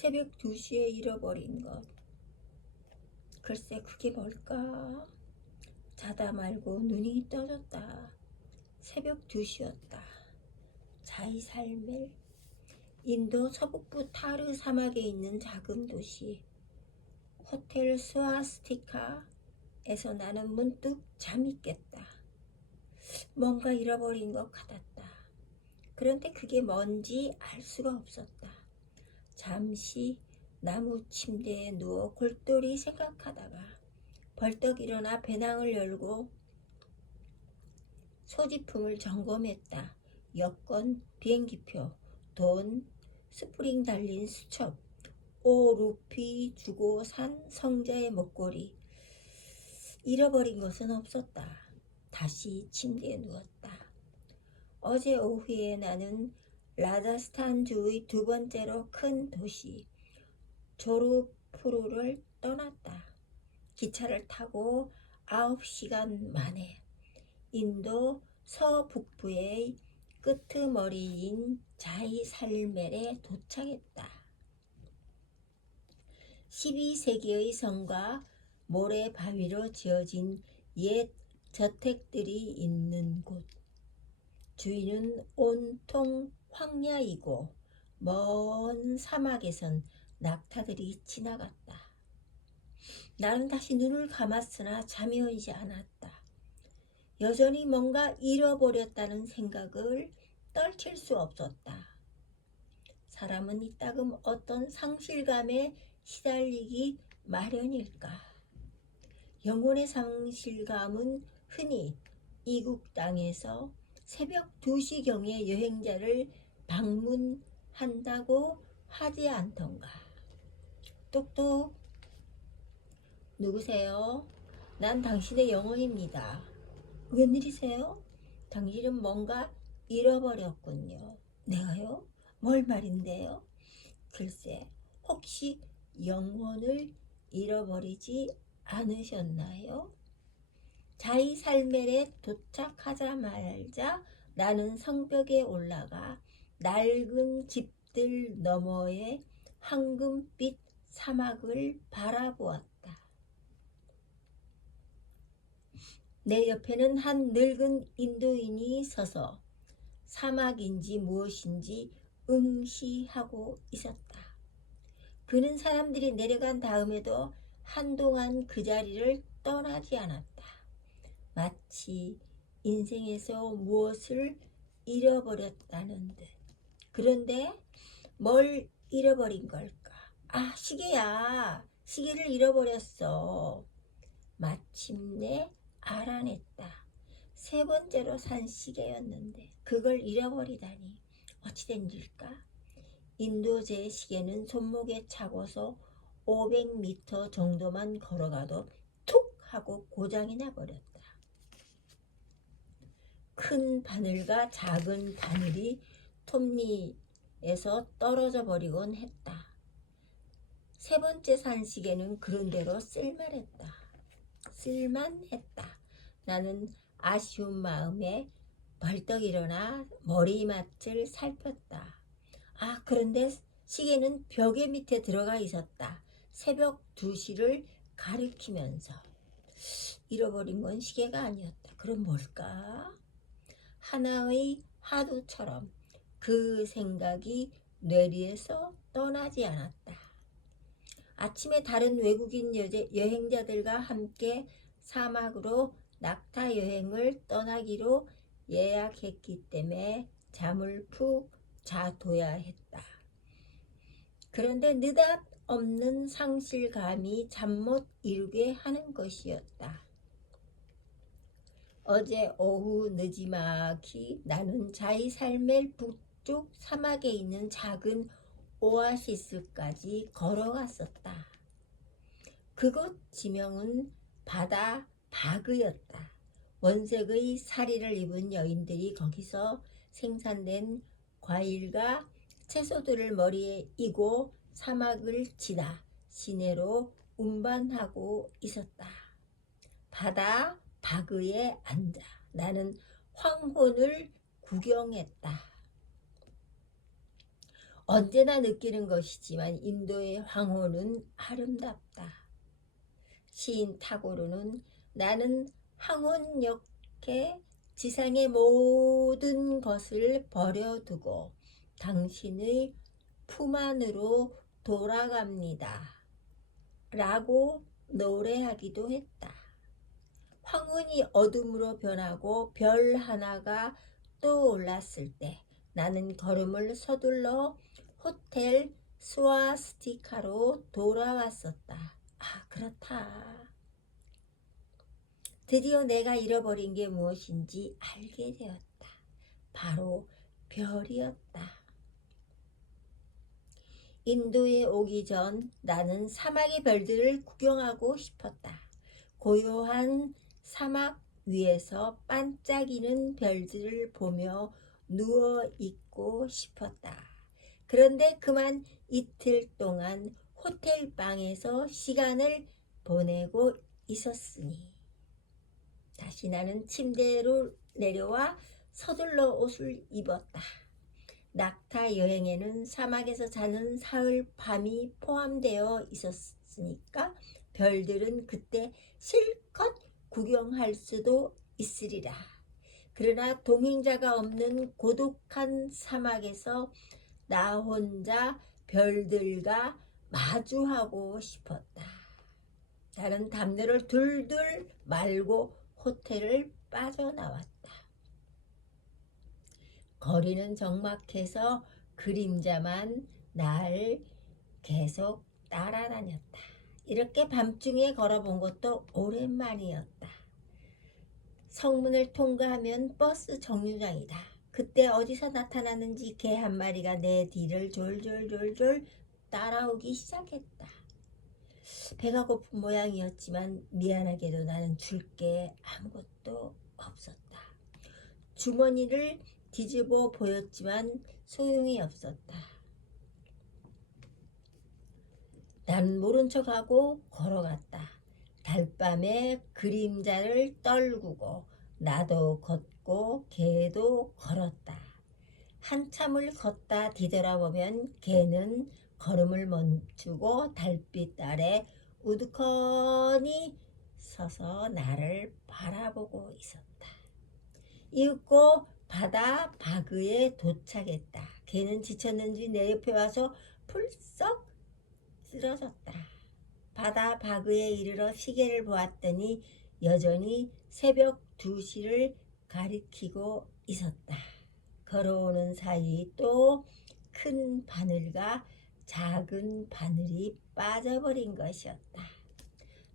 새벽 2시에 잃어버린 것. 글쎄 그게 뭘까? 자다 말고 눈이 떠졌다. 새벽 2시였다. 자이살멜. 인도 서북부 타르 사막에 있는 작은 도시. 호텔 스와스티카에서 나는 문득 잠이 깼다. 뭔가 잃어버린 것 같았다. 그런데 그게 뭔지 알 수가 없었다. 잠시 나무 침대에 누워 골똘히 생각하다가 벌떡 일어나 배낭을 열고 소지품을 점검했다. 여권, 비행기표, 돈, 스프링 달린 수첩, 오 루피 주고 산 성자의 목걸이. 잃어버린 것은 없었다. 다시 침대에 누웠다. 어제 오후에 나는 라자스탄주의 두 번째로 큰 도시 조르푸르를 떠났다. 기차를 타고 9시간 만에 인도 서북부의 끄트머리인 자이살멜에 도착했다. 12세기의 성과 모래 바위로 지어진 옛 저택들이 있는 곳. 주위는 온통 황야이고 먼 사막에선 낙타들이 지나갔다. 나는 다시 눈을 감았으나 잠이 오지 않았다. 여전히 뭔가 잃어버렸다는 생각을 떨칠 수 없었다. 사람은 이따금 어떤 상실감에 시달리기 마련일까? 영혼의 상실감은 흔히 이국 땅에서 새벽 2시경에 여행자를 방문한다고 하지 않던가. 똑똑. 누구세요? 난 당신의 영혼입니다. 웬일이세요? 당신은 뭔가 잃어버렸군요. 내가요? 뭘 말인데요? 글쎄, 혹시 영혼을 잃어버리지 않으셨나요? 자이살멜에 도착하자마자 나는 성벽에 올라가 낡은 집들 너머에 황금빛 사막을 바라보았다. 내 옆에는 한 늙은 인도인이 서서 사막인지 무엇인지 응시하고 있었다. 그는 사람들이 내려간 다음에도 한동안 그 자리를 떠나지 않았다. 마치 인생에서 무엇을 잃어버렸다는 듯. 그런데 뭘 잃어버린 걸까? 아, 시계야. 시계를 잃어버렸어. 마침내 알아냈다. 세 번째로 산 시계였는데 그걸 잃어버리다니 어찌 된 일일까? 인도제 시계는 손목에 차고서 500m 정도만 걸어가도 툭 하고 고장이 나버렸다. 큰 바늘과 작은 바늘이 톱니에서 떨어져 버리곤 했다. 세 번째 산 시계는 그런대로 쓸만했다. 쓸만했다. 나는 아쉬운 마음에 벌떡 일어나 머리맡을 살폈다. 아, 그런데 시계는 벽에 밑에 들어가 있었다. 새벽 2시를 가리키면서. 잃어버린 건 시계가 아니었다. 그럼 뭘까? 하나의 화두처럼 그 생각이 뇌리에서 떠나지 않았다. 아침에 다른 외국인 여행자들과 함께 사막으로 낙타 여행을 떠나기로 예약했기 때문에 잠을 푹 자둬야 했다. 그런데 느닷 없는 상실감이 잠 못 이루게 하는 것이었다. 어제 오후 늦지막이 나는 자이살멜 북쪽 사막에 있는 작은 오아시스까지 걸어갔었다. 그곳 지명은 바다 바그였다. 원색의 사리를 입은 여인들이 거기서 생산된 과일과 채소들을 머리에 이고 사막을 지나 시내로 운반하고 있었다. 바다 바그에 앉아 나는 황혼을 구경했다. 언제나 느끼는 것이지만 인도의 황혼은 아름답다. 시인 타고르는 나는 황혼역에 지상의 모든 것을 버려두고 당신의 품 안으로 돌아갑니다. 라고 노래하기도 했다. 황혼이 어둠으로 변하고 별 하나가 떠올랐을 때 나는 걸음을 서둘러 호텔 스와스티카로 돌아왔었다. 아, 그렇다. 드디어 내가 잃어버린 게 무엇인지 알게 되었다. 바로 별이었다. 인도에 오기 전 나는 사막의 별들을 구경하고 싶었다. 고요한 사막 위에서 반짝이는 별들을 보며 누워 있고 싶었다. 그런데 그만 이틀 동안 호텔 방에서 시간을 보내고 있었으니 다시 나는 침대로 내려와 서둘러 옷을 입었다. 낙타 여행에는 사막에서 자는 사흘 밤이 포함되어 있었으니까 별들은 그때 실컷 구경할 수도 있으리라. 그러나 동행자가 없는 고독한 사막에서 나 혼자 별들과 마주하고 싶었다. 나는 담요를 둘둘 말고 호텔을 빠져나왔다. 거리는 적막해서 그림자만 날 계속 따라다녔다. 이렇게 밤중에 걸어본 것도 오랜만이었다. 성문을 통과하면 버스 정류장이다. 그때 어디서 나타났는지 개 한 마리가 내 뒤를 졸졸졸졸 따라오기 시작했다. 배가 고픈 모양이었지만 미안하게도 나는 줄 게 아무것도 없었다. 주머니를 뒤집어 보였지만 소용이 없었다. 난 모른 척하고 걸어갔다. 달밤에 그림자를 떨구고 나도 걷고 개도 걸었다. 한참을 걷다 뒤돌아보면 개는 걸음을 멈추고 달빛 아래 우두커니 서서 나를 바라보고 있었다. 이윽고 바다 바그에 도착했다. 개는 지쳤는지 내 옆에 와서 풀썩 쓰러졌다. 바다 바그에 이르러 시계를 보았더니 여전히 새벽 2시를 가리키고 있었다. 걸어오는 사이 또 큰 바늘과 작은 바늘이 빠져버린 것이었다.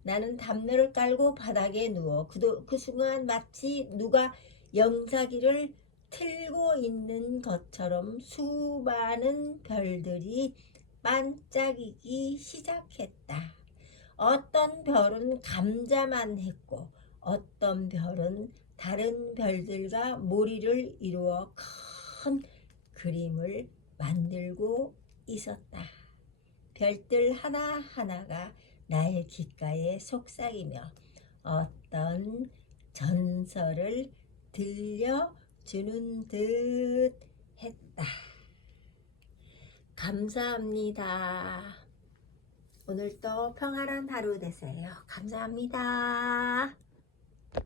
나는 담요를 깔고 바닥에 누워 그, 그 순간 마치 누가 영사기를 틀고 있는 것처럼 수많은 별들이 반짝이기 시작했다. 어떤 별은 감자만 했고 어떤 별은 다른 별들과 무리를 이루어 큰 그림을 만들고 있었다. 별들 하나하나가 나의 귓가에 속삭이며 어떤 전설을 들려주는 듯 했다. 감사합니다. 오늘도 평화로운 하루 되세요. 감사합니다.